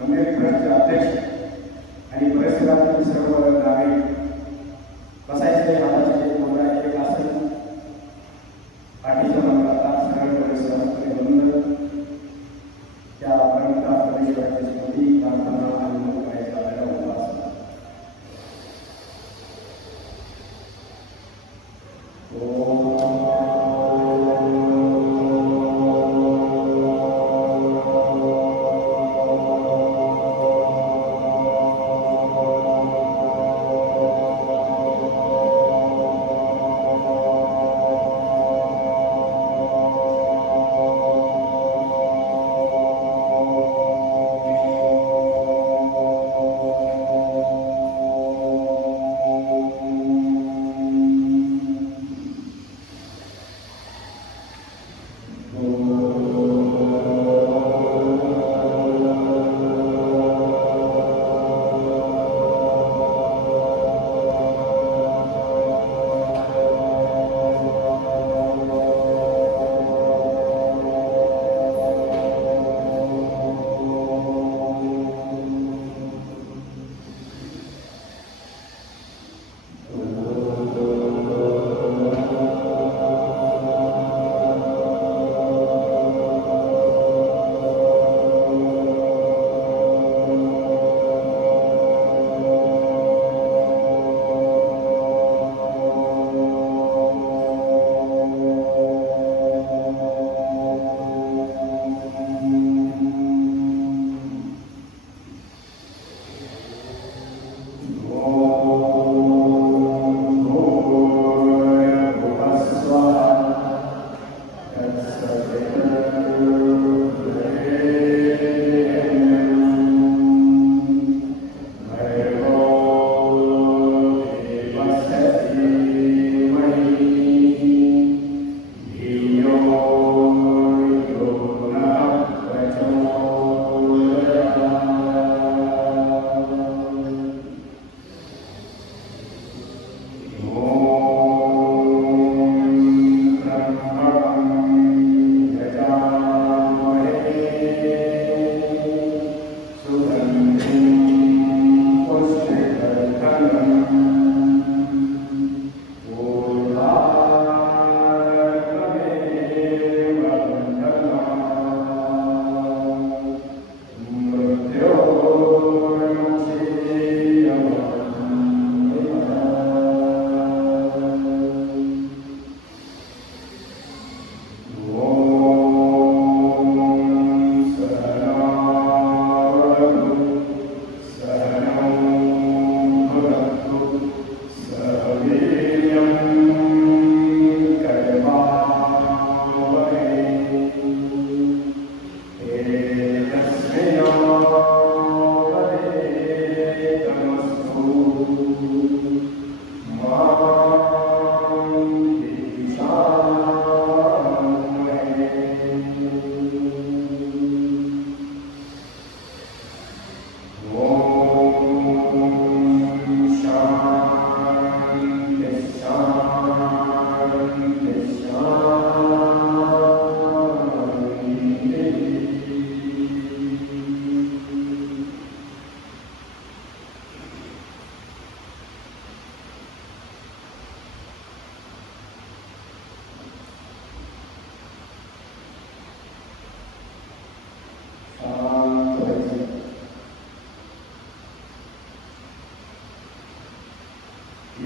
मंदिर ट्रस्टचे अध्यक्ष आणि परिसरातील सर्व नागरिक बसायचे हाताचे मंडळाचे एक आसन पाठीचा मंडळाचा सरळ परिसरामध्ये बंद त्या परमता परमेश्वराची स्तुती प्रार्थना आणि मग करायचा आपल्याला उपासना.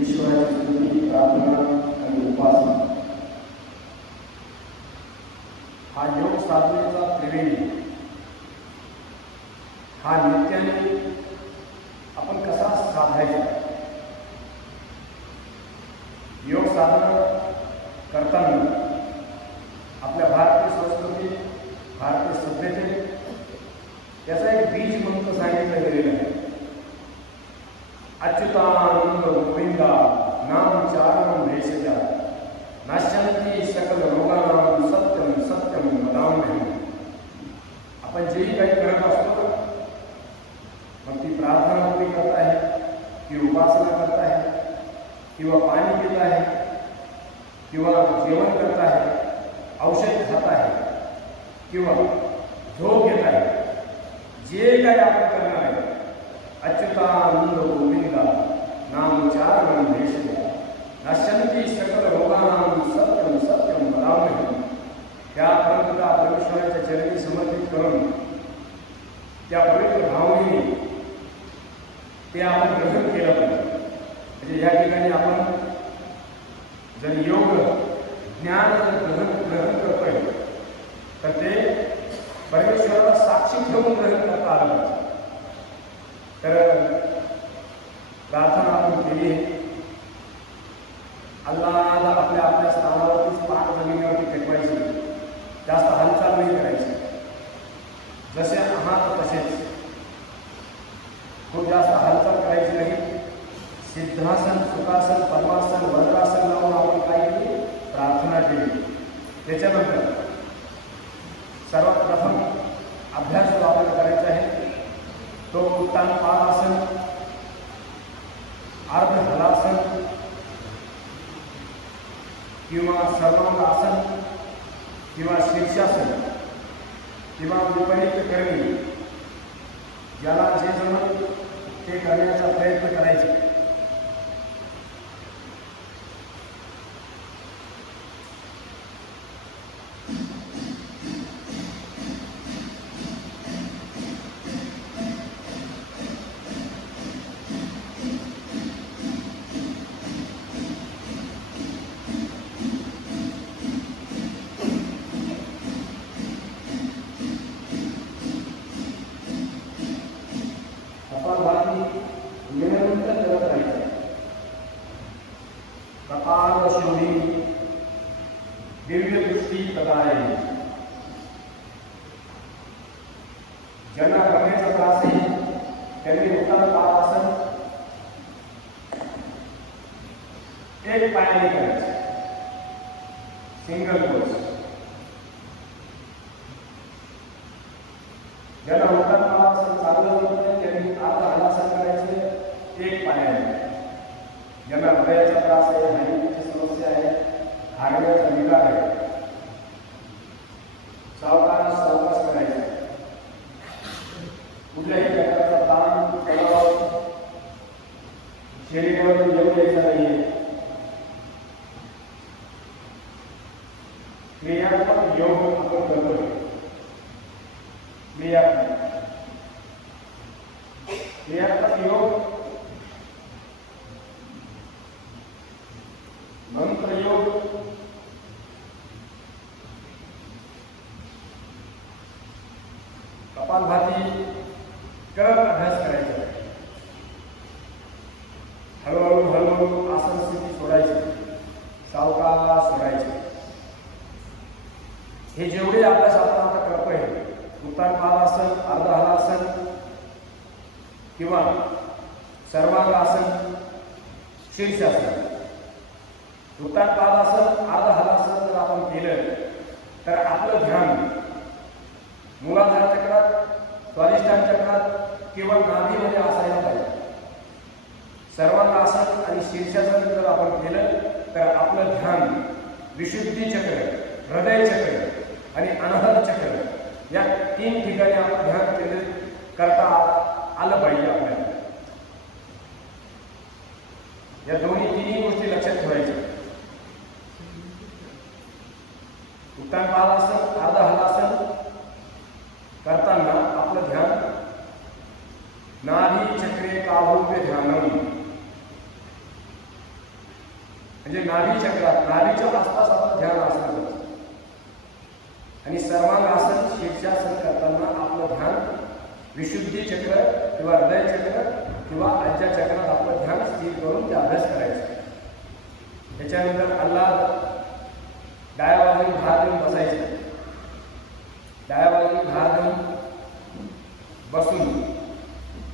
ईश्वराची स्तुती प्रार्थना आणि उपासना हा योग साधनेचा त्रिवेणी हा नित्याने आपण कसा साधायचा. योग साधना करताना आपल्या भारतीय संस्कृती भारतीय सभ्यतेने याचा एक बीज मंत्र सांगितलं गेलेला आहे. अच्युतानंद गोविंदा नाम चारणम भेषजा नाशंती सकल रोगानाम सत्यम सत्यम वदाम्यहम्. आपण जेही काही करत असतो मग ती प्रार्थना कोणी करत आहे की उपासना करत आहे किंवा पाणी पित आहे किंवा जेवण करत आहे, औषध खात आहे किंवा झोप घेत आहे, जे काही आपण अच्युतानंद गोविंदा नामोच्चारणं भेषजा नश्यन्ति सकल रोगाणां सत्यं सत्यं वदाम्यहम्. त्या परमपिता परमेश्वराच्या चरणी समर्पित करून त्या पवित्र भावनेने ते आपण ग्रहण केलं पाहिजे. म्हणजे या ठिकाणी आपण जर योग ज्ञान ग्रहण करतोय तर ते परमेश्वराला साक्षी ठेवून ग्रहण करता आलं पाहिजे. तर प्रार्थना आपण केली आहे. अल्लाहला आपल्या आपल्या स्थानावरतीच पाठ जमिनीवरती टेकवायची, जास्त हालचाल नाही करायची. जसे आहात तसेच, खूप जास्त हालचाल करायची नाही. सिद्धासन, सुखासन, पद्मासन, वज्रासन लावून आपण काय केली? प्रार्थना केली. त्याच्यानंतर सर्वात प्रथम अभ्यास जो आपल्याला करायचा आहे तो उत्तान पादासन, अर्ध हलासन किंवा सर्वांगासन किंवा शीर्षासन किंवा विपरीत करणे, ज्याला जे जमत ते करण्याचा प्रयत्न करायचा. दिव्य दृष्टी प्रदाय, ज्यांना करण्याचा त्रास आहे त्यांनी उत्तम पादासन एक पायाने करायचे, सिंगल पोज. ज्यांना उत्तम पादासन चांगलं होत नाही त्यांनी अर्ध हलासन करायचे एक पायाने. ज्यांना हृदयाचा त्रास आहे, हार्नियाची समस्या आहे, हार्नियाचा विकार आहे, सावकाश करायचा. कुठल्याही प्रकारचा ताण तणाव शरीरावर येऊ द्यायचा नाहीये. क्रियात्मक योग आपण करतोय. क्रियात्मक योग, मंत्र योग, कपालभाती करत अभ्यास करायचा. हळूहळू आसन स्थिती सोडायची, सावकाश सोडायची. हे जेवढे अभ्यास आपण आता करतोय, उत्तान पादासन, अर्ध हलासन किंवा सर्वांगासन, शीर्षासन. उत्तान पादासन, अर्ध हलासन जर आपण केलं तर आपलं ध्यान मूलाधार चक्रात, स्वाधिष्ठान चक्रात किंवा नाभीमध्ये असायला पाहिजे. सर्वांगासन आणि शीर्षासन जर आपण केलं तर आपलं ध्यान विशुद्धी चक्र, हृदय चक्र आणि अनाहत चक्र या 3 ठिकाणी आपण ध्यान केंद्रित करता आलं पाहिजे आपल्याला. या तिन्ही गोष्टी लक्षात ठेवायच्या. उत्तान पादासन, अर्ध हलासन करताना आपलं ध्यान नाभी चक्रे काहुव्य ध्यानम, म्हणजे नाभी चक्रात, नाभीच्या आसपास आपलं ध्यान असलं. आणि सर्वांगासन, शीर्षासन करताना आपलं ध्यान विशुद्धी चक्र किंवा हृदय चक्र किंवा आज्या चक्रात आपलं ध्यान स्थिर करून ते अभ्यास करायचा. त्याच्यानंतर अल्लाह डाव्या बाजूने भार देऊन बसायचे. डाव्या बाजूने भार देऊन बसून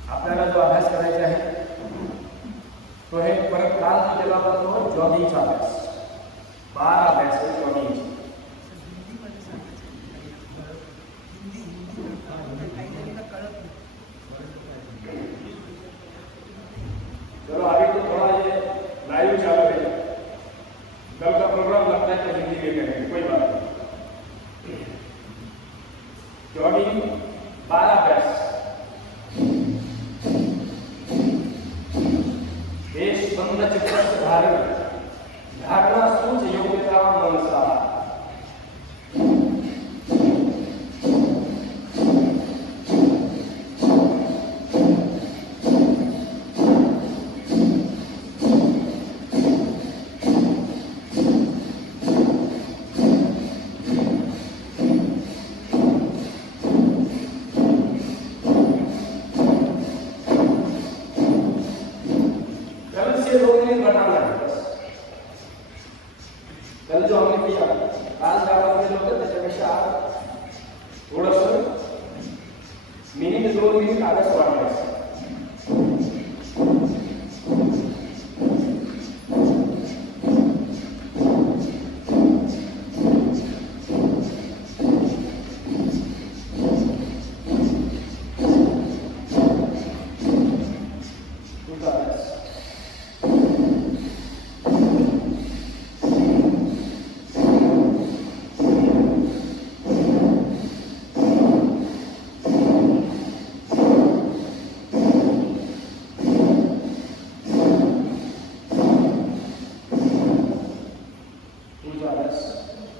आपल्याला जो अभ्यास करायचा आहे तो हे परत काल केला जातो जॉगिंगचा अभ्यास. 12 अभ्यास जॉगिंग. चलो अभी तो थोड़ा ये लाइव चालू है, कल का प्रोग्राम लगता है तो हिंदी में करेंगे, कोई बात नहीं. जॉगिंग 12 अभ्यास. ते 2 मिनिट आलंच वाढवायचं.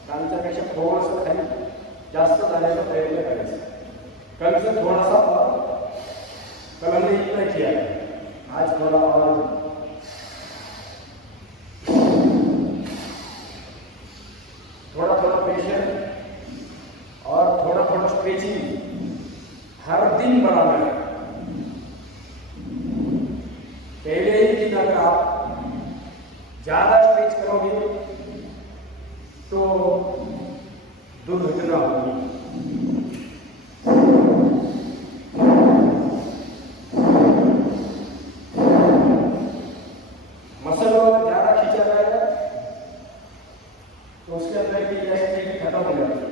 कालच्यापेक्षा थोडंसं खाली जास्त जाण्याचा प्रयत्न करायचा. कलचं थोडासा कल हमने इतना किया है, आज थोड़ा और थोड़ा प्रेशर और थोड़ा स्ट्रेचिंग हर दिन बढ़ाना है. पहले ही दिन अगर आप ज्यादा स्ट्रेच करोगे तो दुर्घटना होगी. मसल ज्यादा खींचा जाएगा तो उसके अंदर की इलास्टिसिटी खत्म हो जाती है.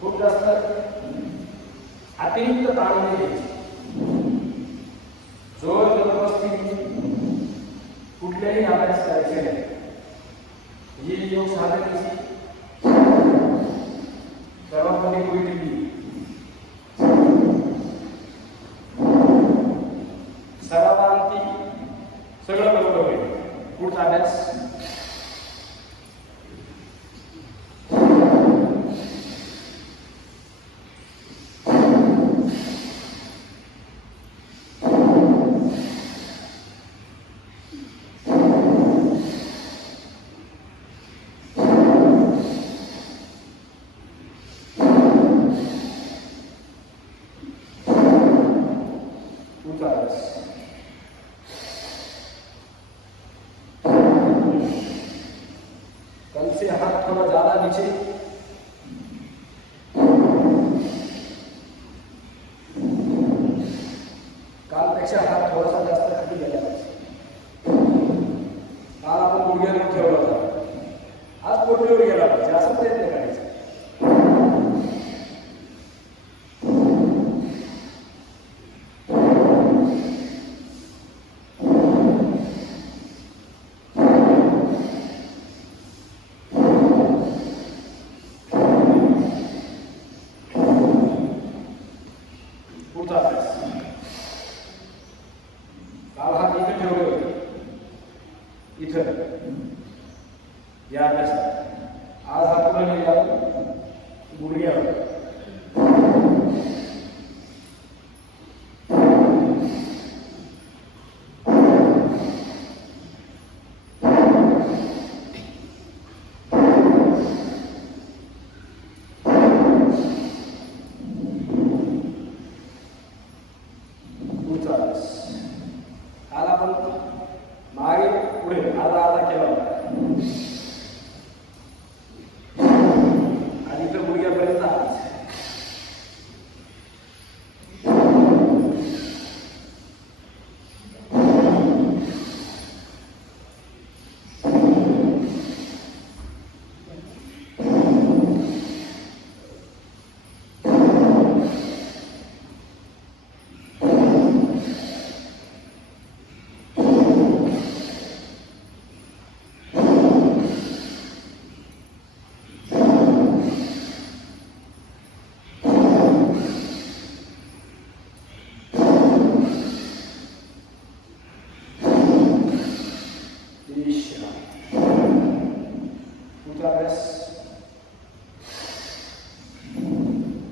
खूप जास्त अतिरिक्त ताण नाही घ्यायची. जोर जबरदस्ती कुठल्याही अभ्यास करायचे नाही. ही योग साधनेची सर्वात मोठी गोष्ट सरावांती सगळं बरोबर होईल. पुढचा अभ्यास कल से हाथ थोड़ा ज्यादा नीचे, कालपेक्षा हात थोडासा जास्त खाली गेला पाहिजे. काल आपण गुडघ्यावर ठेवला होता, आज पोटलीवर गेला पाहिजे असा प्रयत्न करायचा. काल हात इथं ठेवले होते, इथं या अभ्यासात. आज हात पुढे नेला गुडघ्यावर. काल आपण मागे पुढे आधा आधा केला होता आणि इथं गुडघ्यापर्यंत आला.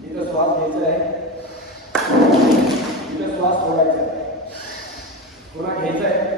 इथं श्वास घ्यायचा आहे, इथं श्वास सोडायचा आहे, पुन्हा घ्यायचा आहे,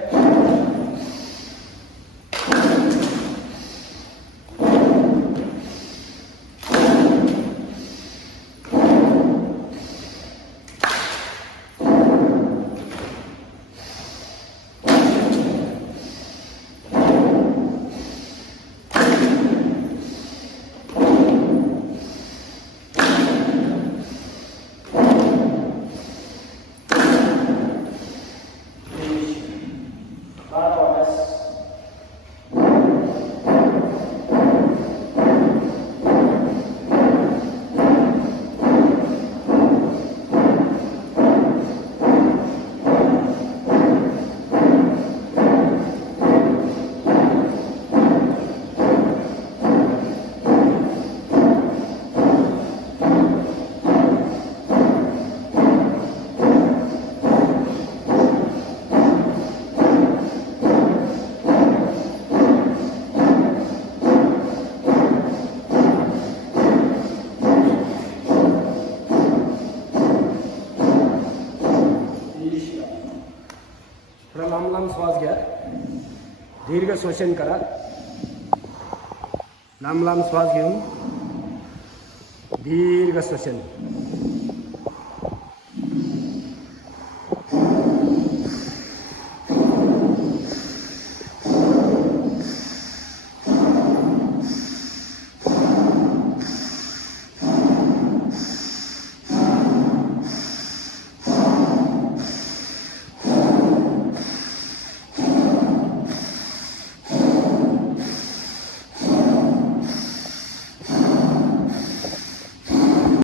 दीर्घ श्वसन करा. लांब लांब श्वास घेऊन दीर्घ श्वसन.